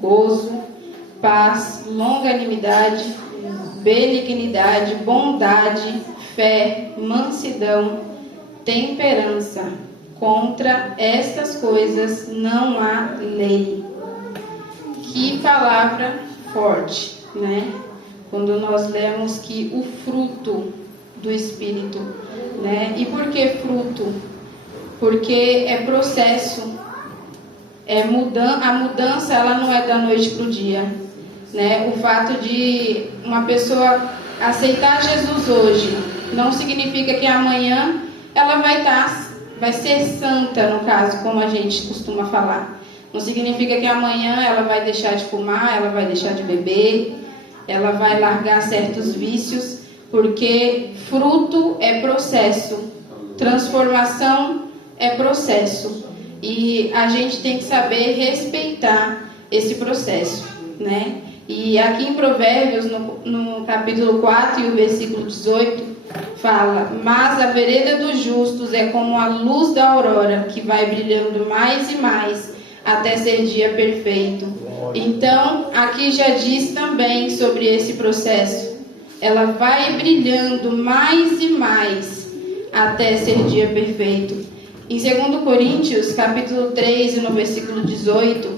gozo, paz, longanimidade, benignidade, bondade, fé, mansidão, temperança. Contra estas coisas não há lei. Que palavra forte, né? Quando nós lemos que o fruto do Espírito, né? E por que fruto? Porque é processo. A mudança, ela não é da noite para o dia, né? O fato de uma pessoa aceitar Jesus hoje não significa que amanhã ela vai ser santa, no caso, como a gente costuma falar. Não significa que amanhã ela vai deixar de fumar, ela vai deixar de beber, ela vai largar certos vícios, porque fruto é processo, transformação é processo. E a gente tem que saber respeitar esse processo, né? E aqui em Provérbios, no capítulo 4 e o versículo 18, fala: mas a vereda dos justos é como a luz da aurora, que vai brilhando mais e mais, até ser dia perfeito. Então, aqui já diz também sobre esse processo. Ela vai brilhando mais e mais, até ser dia perfeito. Em 2 Coríntios, capítulo 3, no versículo 18,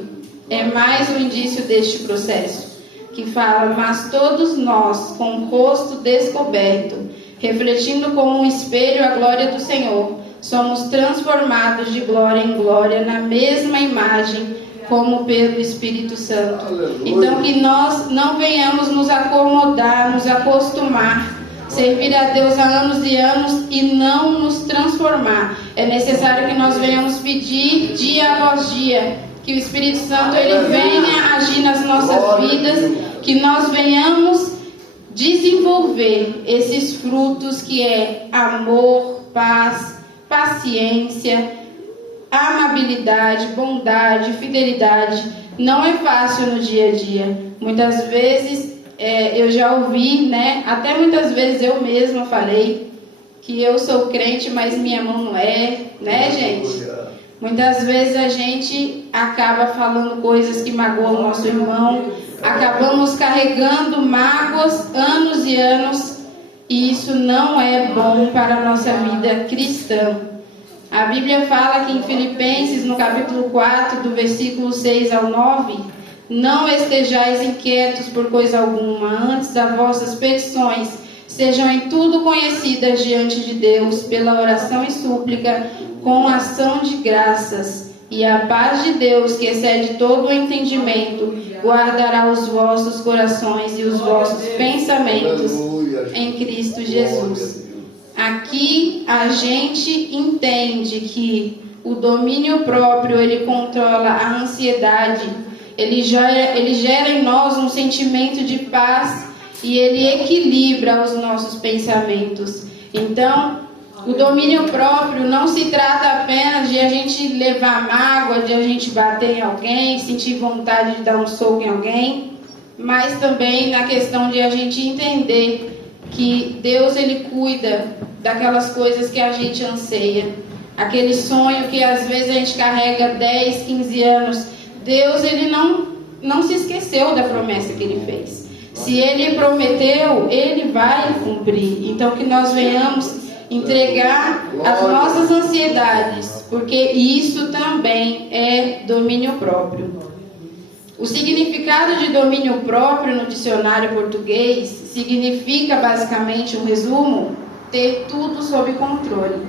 é mais um indício deste processo, que fala: mas todos nós, com o rosto descoberto, refletindo como um espelho a glória do Senhor, somos transformados de glória em glória na mesma imagem, como pelo Espírito Santo. Então, que nós não venhamos nos acomodar, nos acostumar, servir a Deus há anos e anos e não nos transformar. É necessário que nós venhamos pedir dia após dia, que o Espírito Santo ele venha agir nas nossas vidas, que nós venhamos desenvolver esses frutos que é amor, paz, paciência, amabilidade, bondade, fidelidade. Não é fácil no dia a dia. Muitas vezes eu já ouvi, né? Até muitas vezes eu mesma falei que eu sou crente, mas minha mão não é, né, gente? Muitas vezes a gente acaba falando coisas que magoam o nosso irmão, acabamos carregando mágoas anos e anos, e isso não é bom para a nossa vida cristã. A Bíblia fala que em Filipenses, no capítulo 4, do versículo 6 ao 9, não estejais inquietos por coisa alguma, antes as vossas petições sejam em tudo conhecidas diante de Deus, pela oração e súplica, com ação de graças. E a paz de Deus, que excede todo o entendimento, guardará os vossos corações e os vossos pensamentos em Cristo Jesus. Aqui a gente entende que o domínio próprio, ele controla a ansiedade, ele gera em nós um sentimento de paz e ele equilibra os nossos pensamentos. Então, o domínio próprio não se trata apenas de a gente levar mágoa, de a gente bater em alguém, sentir vontade de dar um soco em alguém, mas também na questão de a gente entender que Deus ele cuida daquelas coisas que a gente anseia. Aquele sonho que às vezes a gente carrega 10, 15 anos, Deus ele não se esqueceu da promessa que ele fez. Se ele prometeu, ele vai cumprir. Então que nós venhamos entregar as nossas ansiedades, porque isso também é domínio próprio. O significado de domínio próprio no dicionário português significa basicamente, um resumo, ter tudo sob controle.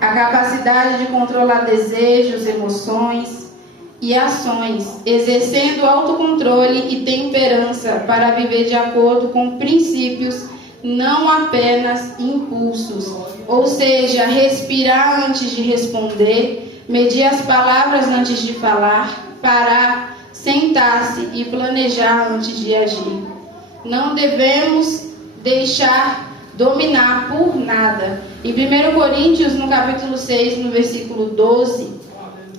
A capacidade de controlar desejos, emoções e ações, exercendo autocontrole e temperança para viver de acordo com princípios, não apenas impulsos. Ou seja, respirar antes de responder, medir as palavras antes de falar, parar, sentar-se e planejar antes de agir. Não devemos deixar dominar por nada. Em 1 Coríntios, no capítulo 6, no versículo 12,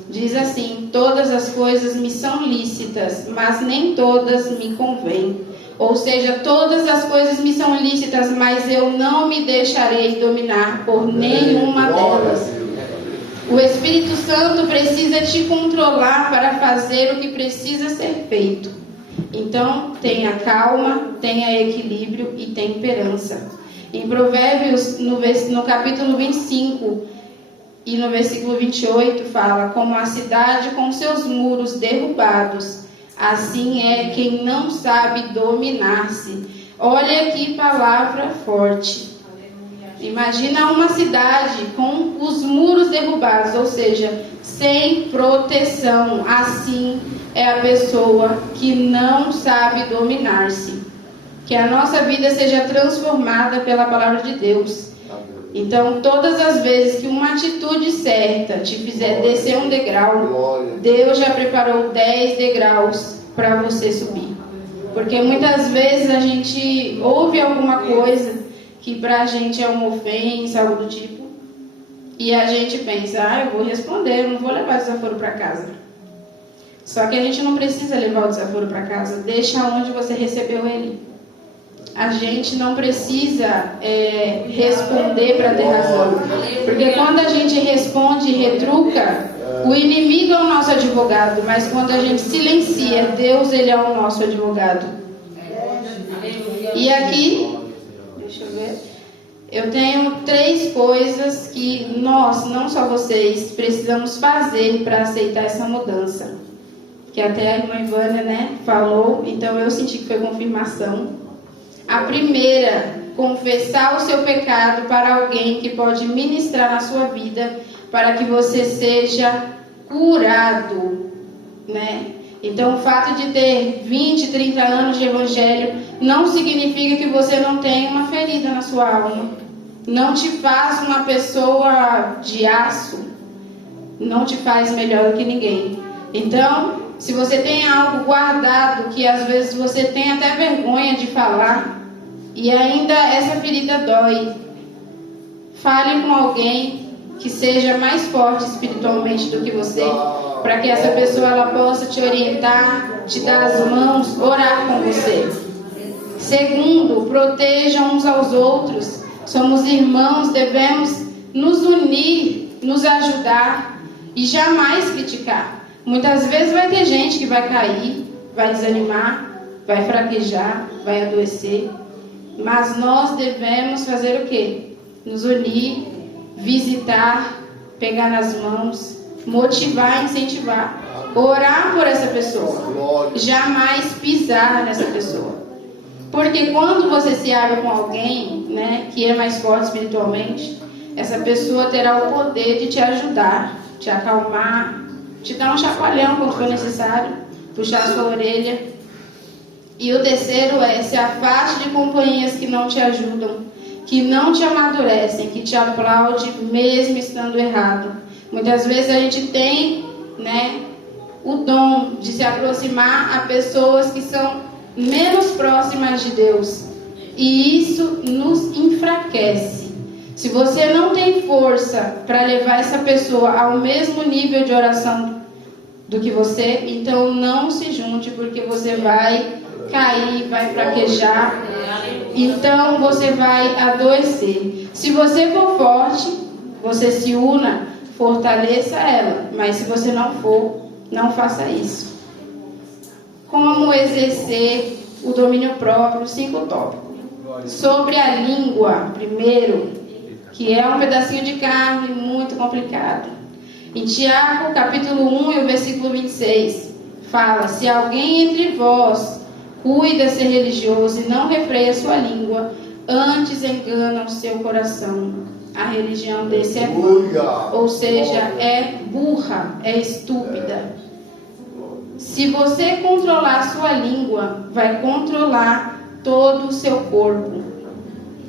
diz assim: todas as coisas me são lícitas, mas nem todas me convêm. Ou seja, todas as coisas me são lícitas, mas eu não me deixarei dominar por nenhuma delas. O Espírito Santo precisa te controlar para fazer o que precisa ser feito. Então, tenha calma, tenha equilíbrio e temperança. Em Provérbios, no capítulo 25 e no versículo 28, fala: como a cidade com seus muros derrubados, assim é quem não sabe dominar-se. Olha que palavra forte. Imagina uma cidade com os muros derrubados, ou seja, sem proteção. Assim é a pessoa que não sabe dominar-se. Que a nossa vida seja transformada pela palavra de Deus. Então, todas as vezes que uma atitude certa te fizer descer um degrau, Deus já preparou 10 degraus para você subir. Porque muitas vezes a gente ouve alguma coisa que para a gente é uma ofensa, algo do tipo, e a gente pensa: eu vou responder, eu não vou levar desaforo para casa. Só que a gente não precisa levar o desaforo para casa, deixa onde você recebeu ele. A gente não precisa responder para ter razão, porque quando a gente responde e retruca, o inimigo é o nosso advogado, mas quando a gente silencia, Deus, ele é o nosso advogado. E aqui, deixa eu ver, eu tenho 3 coisas que nós, não só vocês, precisamos fazer para aceitar essa mudança. Que até a irmã Ivânia, falou, então eu senti que foi confirmação. A primeira, confessar o seu pecado para alguém que pode ministrar na sua vida, para que você seja curado, Então, o fato de ter 20, 30 anos de evangelho não significa que você não tem uma ferida na sua alma. Não te faz uma pessoa de aço. Não te faz melhor do que ninguém. Então, se você tem algo guardado que às vezes você tem até vergonha de falar e ainda essa ferida dói, fale com alguém que seja mais forte espiritualmente do que você, para que essa pessoa ela possa te orientar, te dar as mãos, orar com você. Segundo, protejam uns aos outros. Somos irmãos, devemos nos unir, nos ajudar e jamais criticar. Muitas vezes vai ter gente que vai cair, vai desanimar, vai fraquejar, vai adoecer. Mas nós devemos fazer o quê? Nos unir, visitar, pegar nas mãos, motivar, incentivar, orar por essa pessoa. Jamais pisar nessa pessoa. Porque quando você se abre com alguém, que é mais forte espiritualmente, essa pessoa terá o poder de te ajudar, te acalmar, te dar um chacoalhão quando for necessário, puxar a sua orelha. E o terceiro se afaste de companhias que não te ajudam, que não te amadurecem, que te aplaudem mesmo estando errado. Muitas vezes a gente tem, o dom de se aproximar a pessoas que são menos próximas de Deus. E isso nos enfraquece. Se você não tem força para levar essa pessoa ao mesmo nível de oração do que você, então não se junte, porque você vai cair, vai fraquejar, então você vai adoecer. Se você for forte, você se una, fortaleça ela, mas se você não for, não faça isso. Como exercer o domínio próprio? 5 tópicos. Sobre a língua, primeiro, que é um pedacinho de carne muito complicado. Em Tiago, capítulo 1 e o versículo 26, fala: se alguém entre vós cuida ser religioso e não refreia sua língua, antes engana o seu coração. A religião desse é burra, ou seja, é burra, é estúpida. Se você controlar sua língua, vai controlar todo o seu corpo.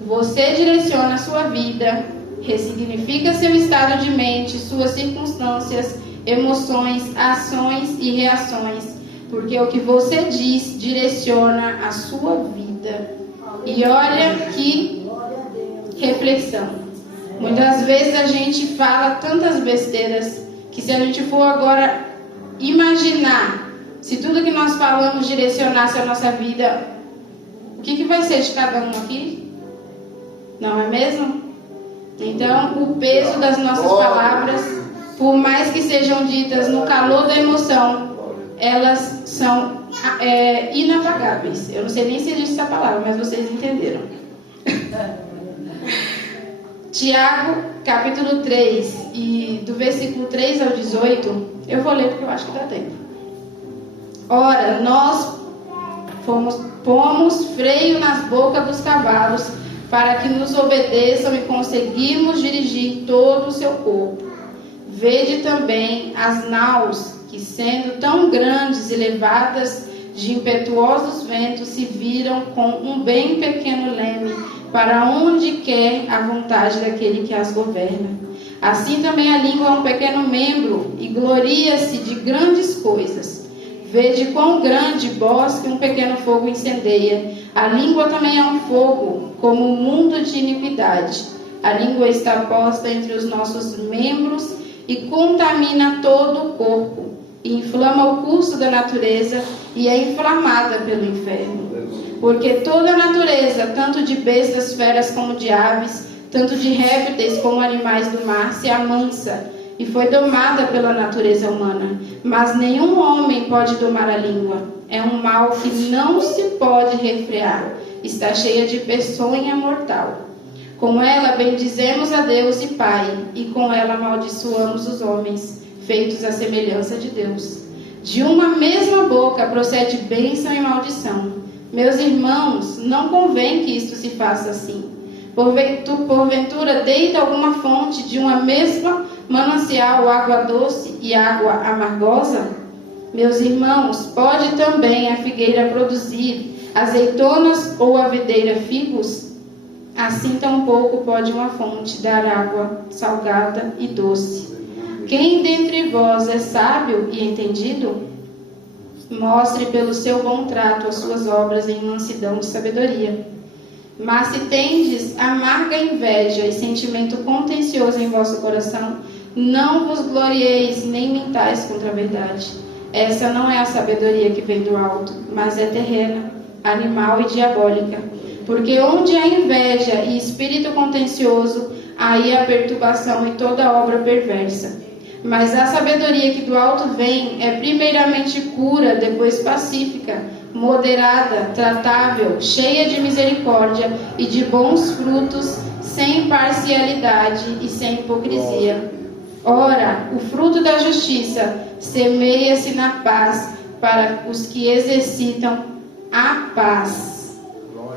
Você direciona a sua vida, ressignifica seu estado de mente, suas circunstâncias, emoções, ações e reações, porque o que você diz direciona a sua vida. E olha que reflexão. Muitas vezes a gente fala tantas besteiras que, se a gente for agora imaginar, se tudo que nós falamos direcionasse a nossa vida, o que vai ser de cada um aqui? Não é mesmo? Então, o peso das nossas palavras por mais que sejam ditas no calor da emoção, elas são inapagáveis. Eu não sei nem se existe essa palavra, mas vocês entenderam. Tiago, capítulo 3, e do versículo 3 ao 18, eu vou ler porque eu acho que dá tempo. Ora, nós pomos freio nas bocas dos cavalos, para que nos obedeçam e conseguimos dirigir todo o seu corpo. Vede também as naus, que sendo tão grandes e levadas de impetuosos ventos, se viram com um bem pequeno leme, para onde quer a vontade daquele que as governa. Assim também a língua é um pequeno membro, e gloria-se de grandes coisas. Vede quão grande bosque um pequeno fogo incendeia. A língua também é um fogo, como um mundo de iniquidade. A língua está posta entre os nossos membros e contamina todo o corpo, e inflama o curso da natureza e é inflamada pelo inferno. Porque toda a natureza, tanto de bestas, feras como de aves, tanto de répteis como animais do mar, se amansa e foi domada pela natureza humana. Mas nenhum homem pode domar a língua. É um mal que não se pode refrear. Está cheia de peçonha mortal. Com ela bendizemos a Deus e Pai, e com ela amaldiçoamos os homens, feitos à semelhança de Deus. De uma mesma boca procede bênção e maldição. Meus irmãos, não convém que isto se faça assim. Porventura deita alguma fonte de uma mesma manancial água doce e água amargosa? Meus irmãos, pode também a figueira produzir azeitonas ou a videira figos? Assim tampouco pode uma fonte dar água salgada e doce. Quem dentre vós é sábio e entendido? Mostre pelo seu bom trato as suas obras em mansidão de sabedoria. Mas se tendes amarga inveja e sentimento contencioso em vosso coração, não vos glorieis nem mintais contra a verdade. Essa não é a sabedoria que vem do alto, mas é terrena, animal e diabólica. Porque onde há inveja e espírito contencioso, aí há perturbação e toda obra perversa. Mas a sabedoria que do alto vem é primeiramente pura, depois pacífica, moderada, tratável, cheia de misericórdia e de bons frutos, sem parcialidade e sem hipocrisia. Ora, o fruto da justiça semeia-se na paz para os que exercitam a paz.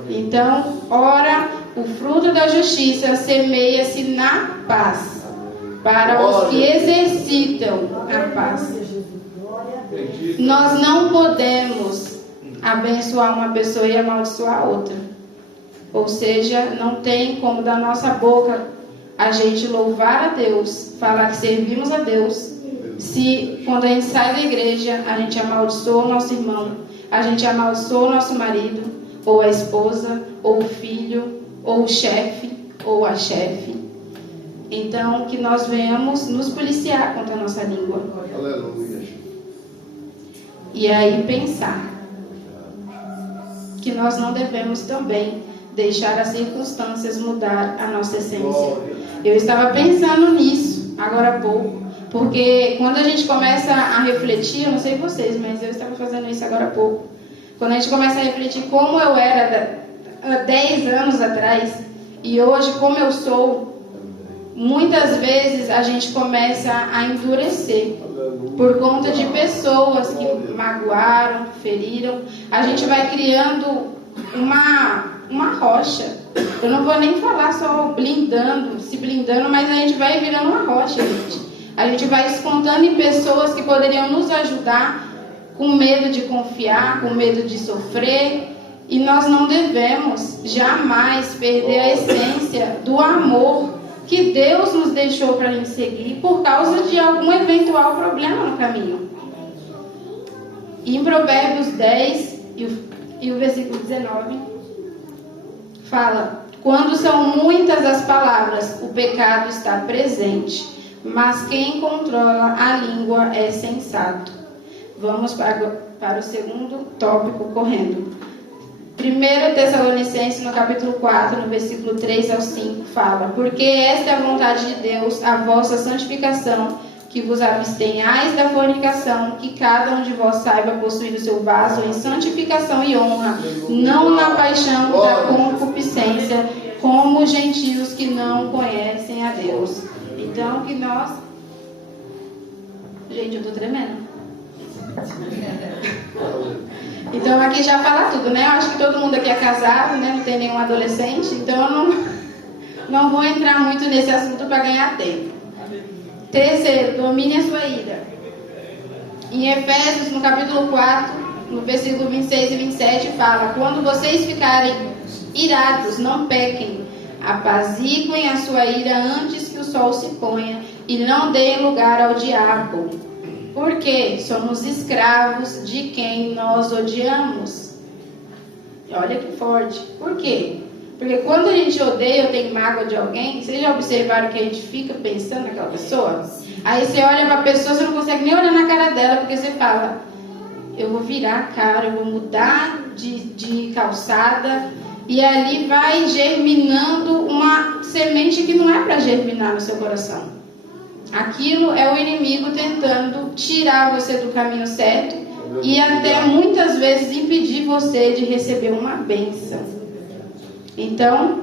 Então, ora, o fruto da justiça semeia-se na paz para os que exercitam a paz. Nós não podemos abençoar uma pessoa e amaldiçoar a outra. Ou seja, não tem como da nossa boca a gente louvar a Deus, falar que servimos a Deus, se quando a gente sai da igreja a gente amaldiçoa o nosso irmão, a gente amaldiçoa o nosso marido, ou a esposa, ou o filho, ou o chefe, ou a chefe. Então, que nós venhamos nos policiar contra a nossa língua. Aleluia. E aí pensar que nós não devemos também deixar as circunstâncias mudar a nossa essência. Eu estava pensando nisso agora há pouco, porque quando a gente começa a refletir, eu não sei vocês, mas eu estava fazendo isso agora há pouco. Quando a gente começa a refletir como eu era há 10 anos atrás e hoje como eu sou, muitas vezes a gente começa a endurecer por conta de pessoas que magoaram, feriram. A gente vai criando uma rocha. Eu não vou nem falar só se blindando, mas a gente vai virando uma rocha, gente. A gente vai descontando em pessoas que poderiam nos ajudar, com medo de confiar, com medo de sofrer. E nós não devemos jamais perder a essência do amor que Deus nos deixou para a gente seguir por causa de algum eventual problema no caminho. E em Provérbios 10 e o versículo 19 fala: quando são muitas as palavras, o pecado está presente, mas quem controla a língua é sensato. Vamos para o segundo tópico correndo. 1 Tessalonicenses, no capítulo 4, no versículo 3 ao 5, fala: porque esta é a vontade de Deus, a vossa santificação, que que vos abstenhais da fornicação, que cada um de vós saiba possuir o seu vaso em santificação e honra, não na paixão da concupiscência, como os gentios que não conhecem a Deus. Então, que nós... Gente, eu tô tremendo. Então, aqui já fala tudo, né? Eu acho que todo mundo aqui é casado, né? Não tem nenhum adolescente, então eu não vou entrar muito nesse assunto para ganhar tempo. Terceiro, domine a sua ira. Em Efésios, no capítulo 4, no versículo 26 e 27, fala: quando vocês ficarem irados, não pequem, apaziguem a sua ira antes que o sol se ponha, e não deem lugar ao diabo, porque somos escravos de quem nós odiamos. Olha que forte. Por quê? Porque quando a gente odeia ou tem mágoa de alguém, vocês já observaram que a gente fica pensando naquela pessoa? Aí você olha para a pessoa, você não consegue nem olhar na cara dela, porque você fala: eu vou virar a cara, eu vou mudar de calçada, e ali vai germinando uma semente que não é para germinar no seu coração. Aquilo é o inimigo tentando tirar você do caminho certo e até muitas vezes impedir você de receber uma bênção. Então,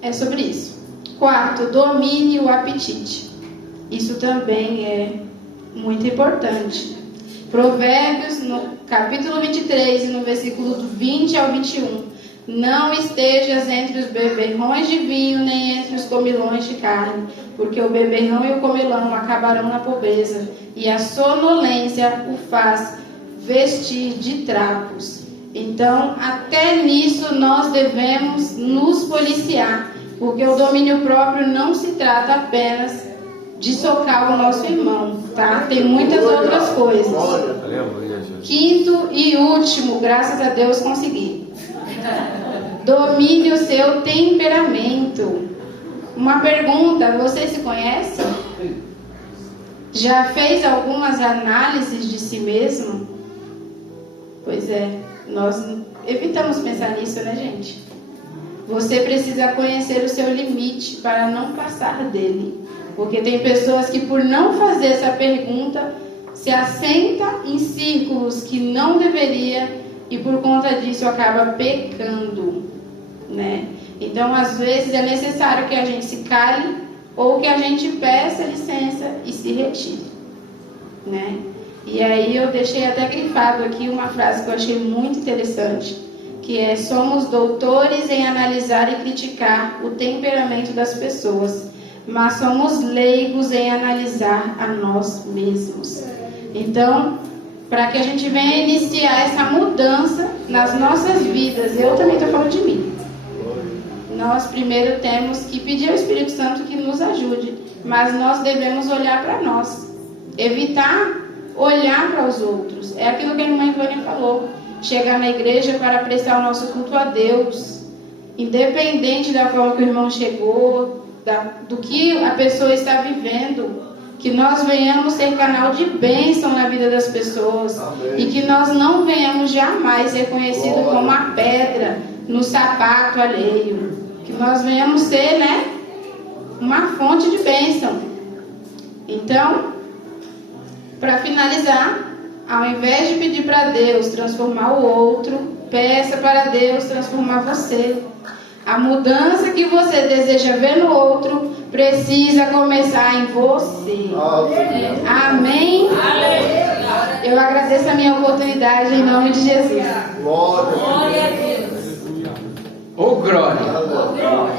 é sobre isso. Quarto, domine o apetite. Isso também é muito importante. Provérbios, no capítulo 23, e no versículo do 20 ao 21. Não estejas entre os beberrões de vinho, nem entre os comilões de carne, porque o beberrão e o comilão acabarão na pobreza, e a sonolência o faz vestir de trapos. Então, até nisso nós devemos nos policiar, porque o domínio próprio não se trata apenas de socar o nosso irmão, tá? Tem muitas outras coisas. Quinto e último, graças a Deus consegui. Domine o seu temperamento. Uma pergunta: você se conhece? Já fez algumas análises de si mesmo? Pois é, nós evitamos pensar nisso, né, gente? Você precisa conhecer o seu limite para não passar dele. Porque tem pessoas que, por não fazer essa pergunta, se assenta em círculos que não deveria e por conta disso acaba pecando, né? Então, às vezes é necessário que a gente se cale ou que a gente peça licença e se retire, né? E aí eu deixei até grifado aqui uma frase que eu achei muito interessante, que é: somos doutores em analisar e criticar o temperamento das pessoas, mas somos leigos em analisar a nós mesmos. Então, para que a gente venha iniciar essa mudança nas nossas vidas, eu também estou falando de mim, nós primeiro temos que pedir ao Espírito Santo que nos ajude, mas nós devemos olhar para nós, evitar olhar para os outros. É aquilo que a irmã Ivânia falou: chegar na igreja para prestar o nosso culto a Deus, independente da forma que o irmão chegou, do que a pessoa está vivendo, que nós venhamos ser canal de bênção na vida das pessoas. Amém. E que nós não venhamos jamais ser conhecidos como a pedra no sapato alheio, que nós venhamos ser, né, uma fonte de bênção. Então, para finalizar, ao invés de pedir para Deus transformar o outro, peça para Deus transformar você. A mudança que você deseja ver no outro precisa começar em você. Amém? Eu agradeço a minha oportunidade em nome de Jesus. Glória a Deus. Ô, glória.